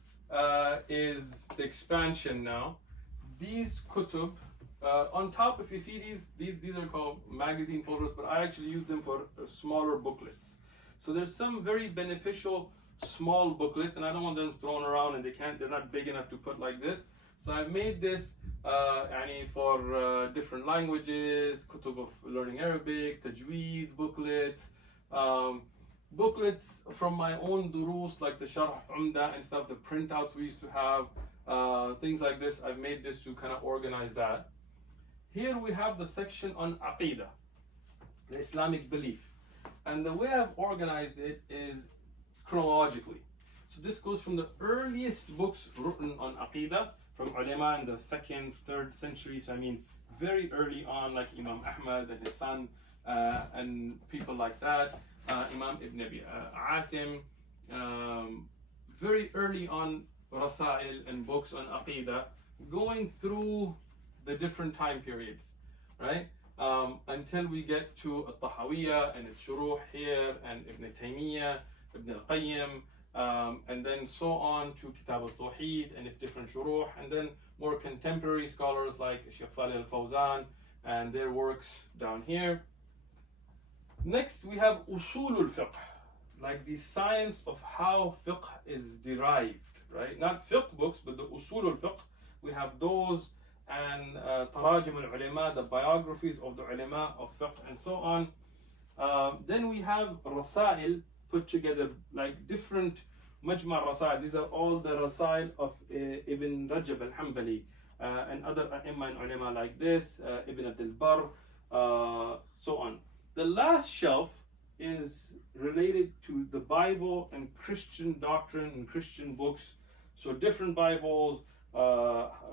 is the expansion now. These kutub, on top, if you see these are called magazine folders, but I actually use them for smaller booklets. So there's some very beneficial small booklets, and I don't want them thrown around, and they're not big enough to put like this. So I've made this for different languages, kutub of learning Arabic, tajweed booklets, booklets from my own durus, like the Sharh Umda and stuff, the printouts we used to have, things like this. I've made this to kind of organize that. Here we have the section on Aqidah, the Islamic belief. And the way I've organized it is chronologically. So this goes from the earliest books written on Aqidah, from ulama in the 2nd, 3rd century. So I mean, very early on, like Imam Ahmad and his son, and people like that. Imam Ibn Abi Asim, very early on, rasail and books on Aqidah, going through the different time periods, right? Until we get to al-Tahawiyya and its shuruh here, and Ibn Taymiyyah, Ibn al-Qayyim, and then so on to Kitab al-Tawheed and its different shuruh, and then more contemporary scholars like Shaykh Salih al-Fawzan and their works down here. Next we have usul al-fiqh, like the science of how fiqh is derived, right? Not fiqh books, but the usul al-fiqh. We have those, and tarajim al-ulama, the biographies of the ulama of fiqh and so on. Then we have rasail put together, like different majma' rasail. These are all the rasail of Ibn Rajab al-Hanbali and other a'imma and ulama like this, Ibn Abdul Barr, so on. The last shelf is related to the Bible and Christian doctrine and Christian books. So different Bibles,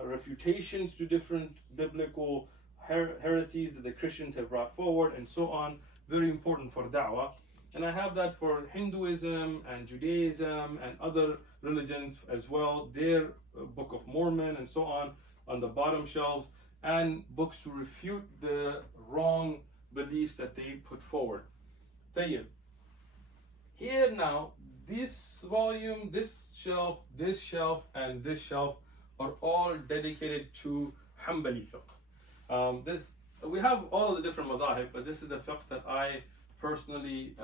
refutations to different biblical heresies that the Christians have brought forward and so on. Very important for da'wah. And I have that for Hinduism and Judaism and other religions as well. Their Book of Mormon and so on the bottom shelves, and books to refute the wrong beliefs that they put forward. Tayyib. Here now, this volume, this shelf, and this shelf are all dedicated to Hanbali fiqh. We have all of the different madhab, but this is the fiqh that I personally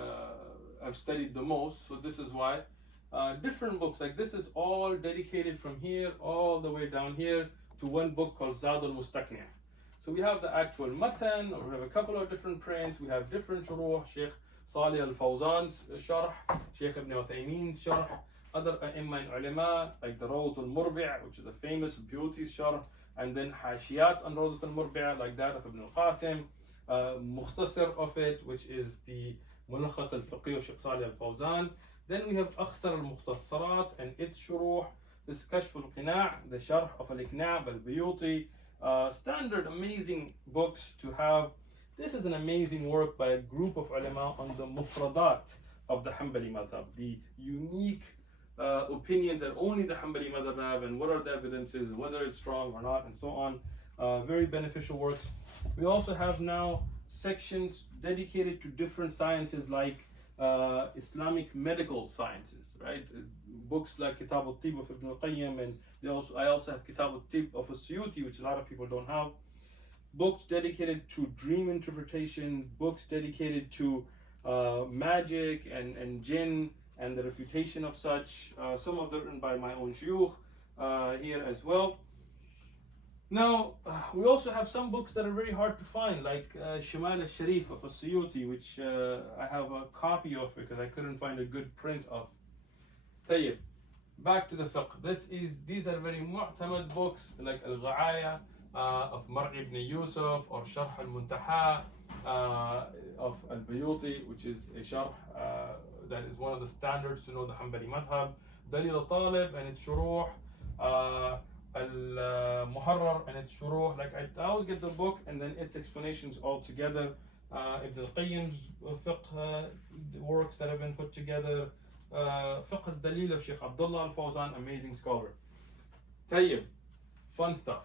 have studied the most. So this is why different books like this is all dedicated from here all the way down here to one book called Zad al-Mustaqni'. So we have the actual matan, or we have a couple of different prints. We have different shuruh, Shaykh Salih al-Fawzan's sharh, Shaykh Ibn Uthaymeen's sharh, other a'imma and ulama like the Rawdat al-Murbi', which is a famous beauty sharh, and then hashiyat on Rawdat al-Murbi' like that of Ibn al-Qasim, mukhtasar of it, which is the Mulakhat al-Fiqhi of Shaykh Salih al-Fawzan. Then we have Akhsar al-Mukhtasarat and its shuruh, this Kashf al-Qina', the sharh of al-Iqna' al-Buyuti. Standard amazing books to have. This is an amazing work by a group of ulama on the mufradat of the Hanbali Madhab, the unique opinions that only the Hanbali Madhab have, and what are the evidences, whether it's strong or not, and so on. Very beneficial works. We also have now sections dedicated to different sciences like Islamic medical sciences, right? Books like Kitab al-Tib of Ibn al-Qayyim, and I also have Kitab al-Tib of al-Suyuti, which a lot of people don't have. Books dedicated to dream interpretation, books dedicated to magic and jinn and the refutation of such. Some of them written by my own shuyukh here as well. Now, we also have some books that are very hard to find, like Shimal al-Sharif of al-Suyuti, which I have a copy of because I couldn't find a good print of. Tayyib. Back to the fiqh. These are very mu'tamad books like Al-Gha'aya of Mar'i ibn Yusuf, or Sharh al-Muntaha of Al-Buyuti, which is a sharh that is one of the standards to know the Hanbali Madhab. Dalil al-Talib and its shuruh, Al-Muharrar and its shuruh. Like I always get the book and then its explanations all together. Ibn al-Qayyim's fiqh works that have been put together. Fiqh al-Dalil of Shaykh Abdullah al-Fawzan, amazing scholar. Tayyib, fun stuff.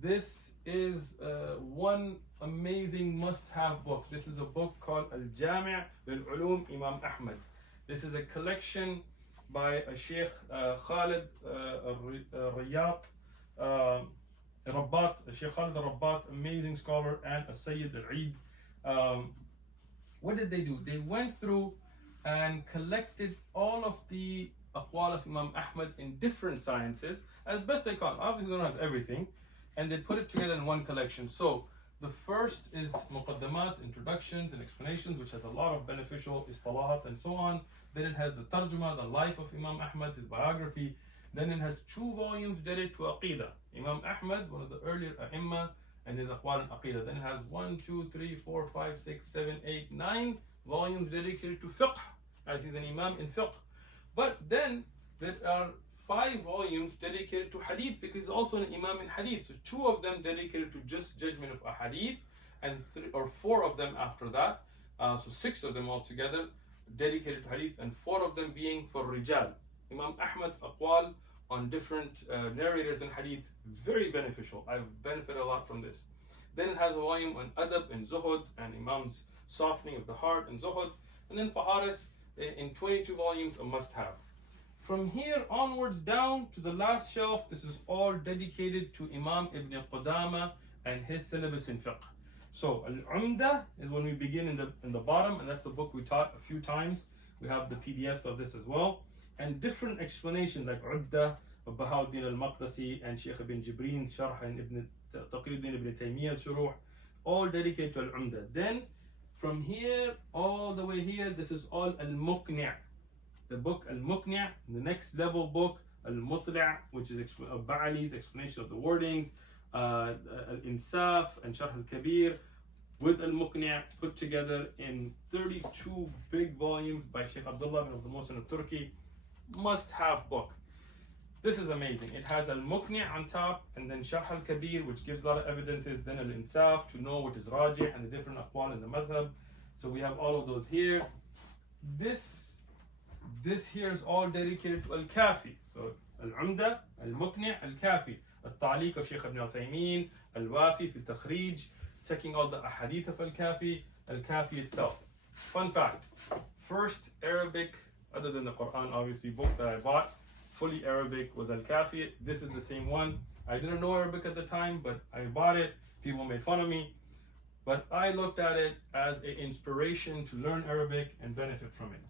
This is one amazing must-have book. This is a book called Al-Jami' lil-Ulum Imam Ahmad. This is a collection by a Shaykh Khalid Riyat Rabbat, Shaykh Khalid Rabbat, amazing scholar, and a Sayyid al-Eid. What did they do? They went through and collected all of the aqwal of Imam Ahmad in different sciences as best they can. Obviously, they don't have everything, and they put it together in one collection. So the first is muqaddamat, introductions and explanations, which has a lot of beneficial istalahat and so on. Then it has the tarjuma, the life of Imam Ahmad, his biography. Then it has 2 volumes dedicated to Aqidah. Imam Ahmad, one of the earlier a'imma, and his aqwal and Aqidah. Then it has 1, 2, 3, 4, 5, 6, 7, 8, 9 volumes dedicated to fiqh, as he's an imam in fiqh. But then there are 5 volumes dedicated to hadith, because he's also an imam in hadith. So 2 of them dedicated to just judgment of a hadith, and 3 or 4 of them after that. So 6 of them altogether dedicated to hadith, and 4 of them being for rijal. Imam Ahmad's aqwal on different narrators in hadith. Very beneficial. I've benefited a lot from this. Then it has a volume on adab and zuhud and Imam's softening of the heart and zuhud. And then Faharis in 22 volumes, a must-have. From here onwards down to the last shelf, this is all dedicated to Imam Ibn Qudama and his syllabus in fiqh. So Al-Umda is when we begin in the bottom, and that's the book we taught a few times. We have the PDFs of this as well, and different explanations like Udda of Bahauddin al-Maqdisi and Shaykh ibn Jibreen's Sharh and Ibn Taqiyuddin ibn Taymiyyah's Shuruh, all dedicated to Al-Umda. Then from here all the way here, this is all Al-Muqni'. The book Al-Muqni', the next level book Al-Mutli', which is Ba'ali's explanation of the wordings, Al-Insaf and Sharh al-Kabir with Al-Muqni' put together in 32 big volumes by Shaykh Abdullah bin Abdul Muhsin al-Turki. Must-have book. This is amazing. It has Al-Muqni' on top, and then Sharh al-Kabir, which gives a lot of evidences, then Al-Insaf to know what is Rajih and the different aqwal in the Madhab. So we have all of those here. This here is all dedicated to Al-Kafi. So Al-Umda, Al-Muqni', Al-Kafi. Al-Ta'liq of Shaykh Ibn Uthaymeen, Al-Wafi fi Takhrij, checking all the ahadith of Al-Kafi, Al-Kafi itself. Fun fact, first Arabic, other than the Quran obviously, book that I bought, fully Arabic was Al-Kafi. This is the same one. I didn't know Arabic at the time, but I bought it. People made fun of me. But I looked at it as an inspiration to learn Arabic and benefit from it.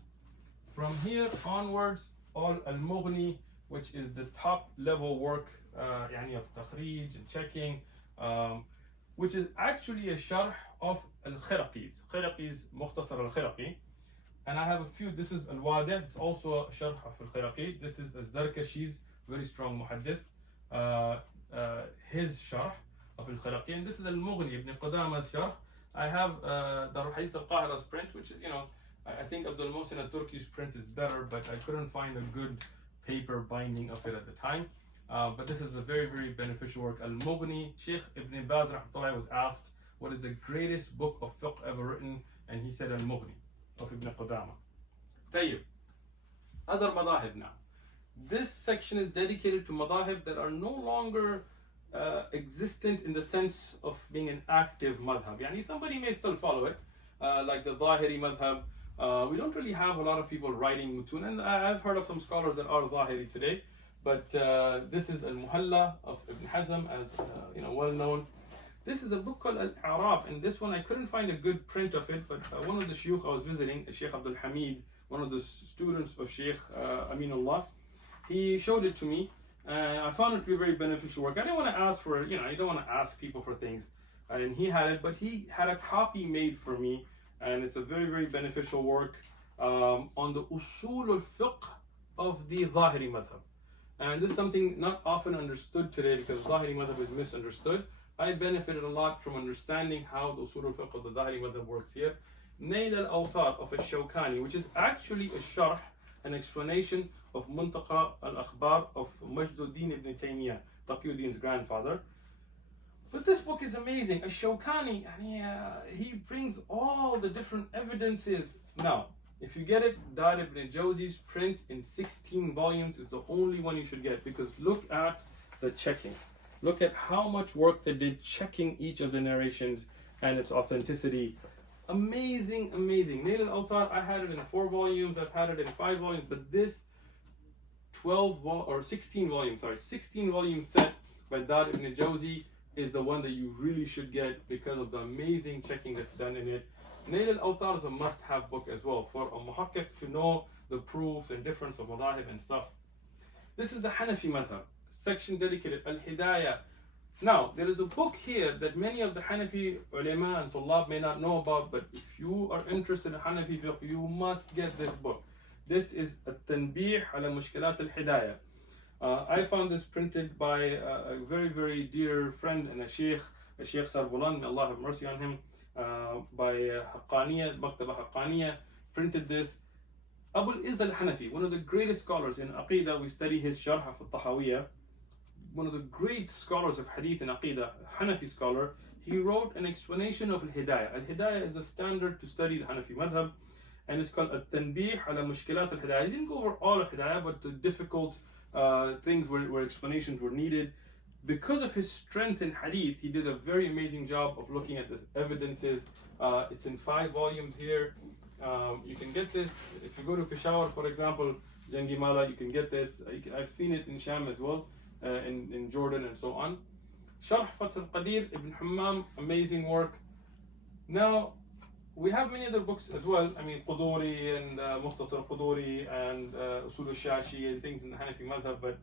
From here onwards, all Al-Mughni, which is the top level work of takhrij and checking, which is actually a sharh of Al-Khiraqi's Mukhtasar Al-Khiraqi. And I have a few. This is Al-Wadi', it's also a sharh of Al-Khiraqi. This is Al-Zarkashi's very strong muhaddith, his sharh of Al-Khiraqi. And this is Al-Mughni, Ibn Qudama's sharh. I have Darul Hadith Al-Qahira's print, which is, I think Abdul Muhsin al-Turki's print is better, but I couldn't find a good paper binding of it at the time. But this is a very, very beneficial work. Al-Mughni, Shaykh Ibn Baz rahmatullah was asked, what is the greatest book of fiqh ever written? And he said Al-Mughni of Ibn Qudama. Tayyib. Other madahib now. This section is dedicated to madahib that are no longer existent in the sense of being an active madhab. Somebody may still follow it, like the Zahiri madhab. We don't really have a lot of people writing mutun, and I've heard of some scholars that are Zahiri today, but this is Al-Muhalla of Ibn Hazm, as well known. This is a book called Al-A'raf, and this one I couldn't find a good print of it, but one of the shuyukh I was visiting, Shaykh Abdul Hamid, one of the students of Shaykh Aminullah, he showed it to me, and I found it to be a very beneficial work. I didn't want to ask for, you don't want to ask people for things, and he had it, but he had a copy made for me, and it's a very, very beneficial work on the usul al-fiqh of the Zahiri Madhab. And this is something not often understood today because Zahiri Madhab is misunderstood. I benefited a lot from understanding how the usul al-fiqh of the Zahiri Madhab works here. Nail al-Awtar of al-Shawkani, which is actually a sharh, an explanation of Muntaqa al-Akhbar of Majduddin ibn Taymiyyah, Taqiyuddin's grandfather. But this book is amazing. Al-Shawkani, he brings all the different evidences. Now, if you get it, Dar ibn Jawzi's print in 16 volumes is the only one you should get, because look at the checking. Look at how much work they did checking each of the narrations and its authenticity. Amazing, amazing. Nail al-Awtar, I had it in 4 volumes, I've had it in 5 volumes, but this 16 volume set by Dar ibn Jawzi is the one that you really should get because of the amazing checking that's done in it. Nail al-Awtar is a must-have book as well for a muhakkik to know the proofs and difference of madahib and stuff. This is the Hanafi Madhab, section dedicated Al-Hidayah. Now, there is a book here that many of the Hanafi ulama and tullab may not know about, but if you are interested in Hanafi fiqh, you must get this book. This is At-Tanbih ala Mushkilat Al-Hidayah. I found this printed by a very, very dear friend and a Shaykh Sarbulan, may Allah have mercy on him, by Haqqaniya, Maktaba Haqqaniya, printed this. Abu al-Izz al-Hanafi, one of the greatest scholars in Aqidah, we study his Sharh of al-Tahawiyah, one of the great scholars of Hadith and Aqidah, Hanafi scholar. He wrote an explanation of Al-Hidayah. Al-Hidayah is a standard to study the Hanafi Madhab, and it's called At-Tanbih ala Mushkilat Al-Hidayah. He didn't go over all of Hidayah, but the difficult things where explanations were needed. Because of his strength in hadith, he did a very amazing job of looking at the evidences. It's in 5 volumes here. You can get this if you go to Peshawar, for example, Jangi Mala, you can get this. I've seen it in Sham as well, in Jordan and so on. Sharh Fath al-Qadir, Ibn Hammam, amazing work. Now, we have many other books as well. I mean, Quduri and Mukhtasar Quduri and Usul al-Shashi and things in the Hanafi Madhab. But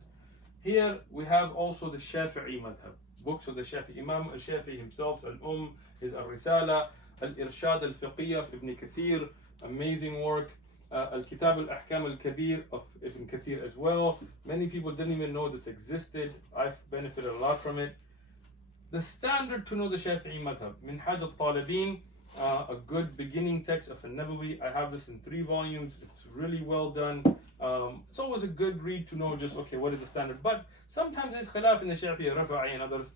here we have also the Shafi'i Madhab, books of the Shafi'i. Imam al-Shafi'i himself, Al-Umm, his Al-Risala, Al-Irshad al-Fiqhiyya of Ibn Kathir, amazing work. Al-Kitab al-Ahkam al-Kabir of Ibn Kathir as well. Many people didn't even know this existed. I've benefited a lot from it. The standard to know the Shafi'i Madhab, Minhaj al-Talibin, a good beginning text of al-Nabawi. I have this in 3 volumes. It's really well done. It's always a good read to know just, okay, what is the standard? But sometimes there's khilaf in the Shafi'i, Rafa'i and others.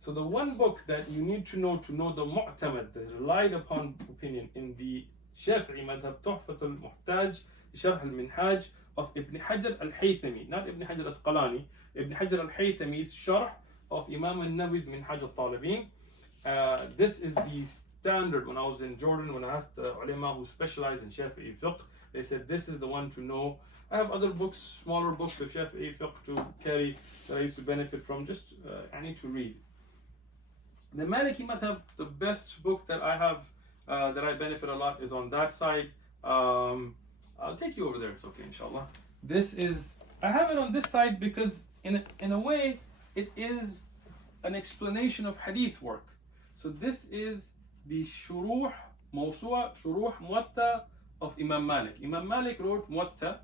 So the one book that you need to know the mu'tamad, the relied upon opinion in the Shafi'i Madhab, Tuhfat al-Muhtaj, Sharh al-Minhaj of Ibn Hajar al-Haythami, not Ibn Hajar al-Asqalani, Ibn Hajar al-Haythami's Sharh of Imam al-Nawawi's Minhaj al-Talibin. This is the standard. When I was in Jordan, when I asked ulama who specialize in Shafi'i fiqh, they said this is the one to know. I have other books, smaller books of Shafi'i fiqh to carry that I used to benefit from. Just I need to read. The Maliki Madhab, the best book that I have that I benefit a lot is on that side. I'll take you over there. It's okay, inshallah. This is, I have it on this side because in a way it is an explanation of hadith work. So this is the Shuruh Mawsu'a, Shuruh Muwatta of Imam Malik. Imam Malik wrote Muwatta,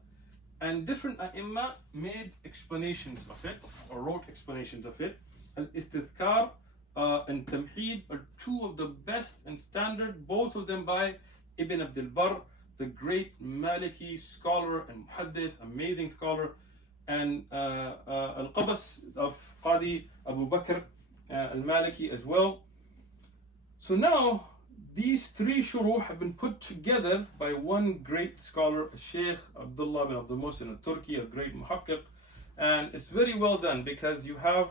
and different A'imma made explanations of it, or wrote explanations of it. Al-Istidhkar and Tamheed are 2 of the best and standard, both of them by Ibn Abdul Barr, the great Maliki scholar and Muhaddith, amazing scholar, and Al-Qabas of Qadi Abu Bakr al-Maliki as well. So now these 3 shuruh have been put together by one great scholar, Shaykh Abdullah bin Abdul Muhsin al-Turki, a great muhaqqiq, and it's very well done because you have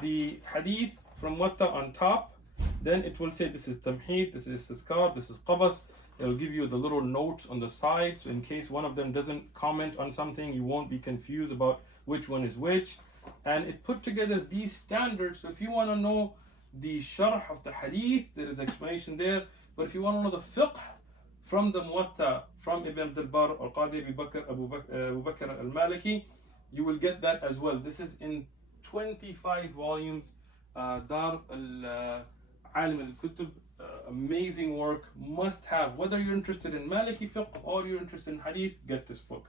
the hadith from Muwatta on top, then it will say this is Tamheed, this is Istizkar, this is Qabas. It'll give you the little notes on the side, so in case one of them doesn't comment on something, you won't be confused about which one is which. And it put together these standards, so if you want to know the sharh of the hadith, there is explanation there. But if you want to know the fiqh from the Muwatta, from Ibn Abdul Barr or Qadi Abu Bakr al-Maliki, you will get that as well. This is in 25 volumes. Dar al-Alim al-Kutub, amazing work, must have. Whether you're interested in Maliki fiqh or you're interested in hadith, get this book.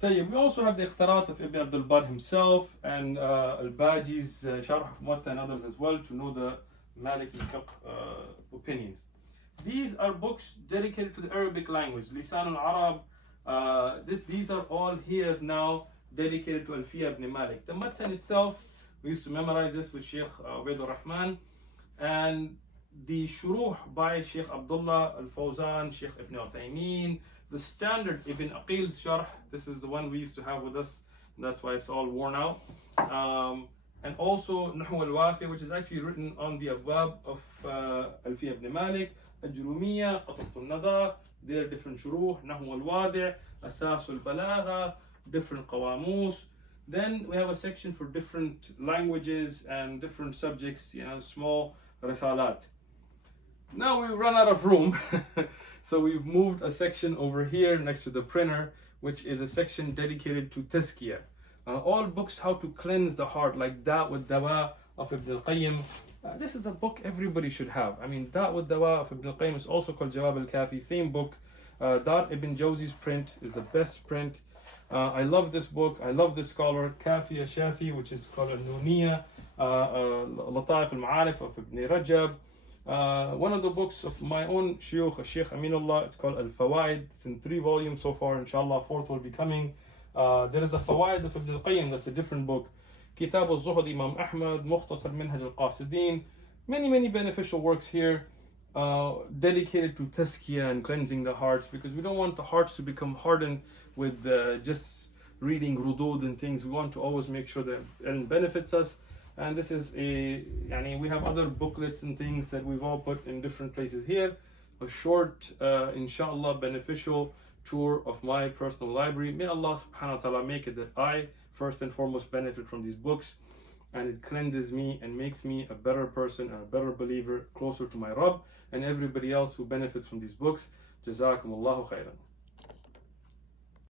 We also have the Ikhtarat of Ibn Abdul Barr himself and Al-Baji's Sharh of Muwatta and others as well to know the Maliki fiqh opinions. These are books dedicated to the Arabic language, Lisan al-Arab. These are all here now dedicated to Alfiya ibn Malik. The Matan itself, we used to memorize this with Shaykh Ubaid al-Rahman, and the Shuruh by Shaykh Abdullah al-Fawzan, Shaykh Ibn Uthaymeen, the standard Ibn Aqil's Sharh, this is the one we used to have with us, and that's why it's all worn out. And also Nahu al-Wafi, which is actually written on the Abwab of Alfiya ibn Malik, Al-Jurumiyya, Qatat al-Nadar, there are different Shuruh, Nahu al-Wadi', Asas al-Balagha, different Qawamus. Then we have a section for different languages and different subjects, small risalat. Now we've run out of room, so we've moved a section over here next to the printer, which is a section dedicated to Tazkiyah. All books how to cleanse the heart, like Da' wa Dawa of Ibn al-Qayyim. This is a book everybody should have. I mean, Da' wa Dawa of Ibn al-Qayyim is also called Jawab al-Kafi, same book. Dar Ibn Jawzi's print is the best print. I love this book. I love this scholar, Kafi al-Shafi, which is called al-Nuniyya, Lataif al-Ma'arif of Ibn Rajab. One of the books of my own Shuyukh, Shaykh Aminullah, it's called Al-Fawaid. It's in 3 volumes so far, inshallah, 4th will be coming. There is the Fawaid of Ibn al-Qayyim, that's a different book. Kitab al-Zuhd, Imam Ahmad, Mukhtasar Minhaj al-Qasidin. Many beneficial works here dedicated to Tazkiyah and cleansing the hearts, because we don't want the hearts to become hardened with just reading rudud and things. We want to always make sure that ilm benefits us. And this is we have other booklets and things that we've all put in different places here. A short, inshallah, beneficial tour of my personal library. May Allah subhanahu wa ta'ala make it that I first and foremost benefit from these books, and it cleanses me and makes me a better person and a better believer, closer to my Rabb, and everybody else who benefits from these books. Jazakumullahu khairan.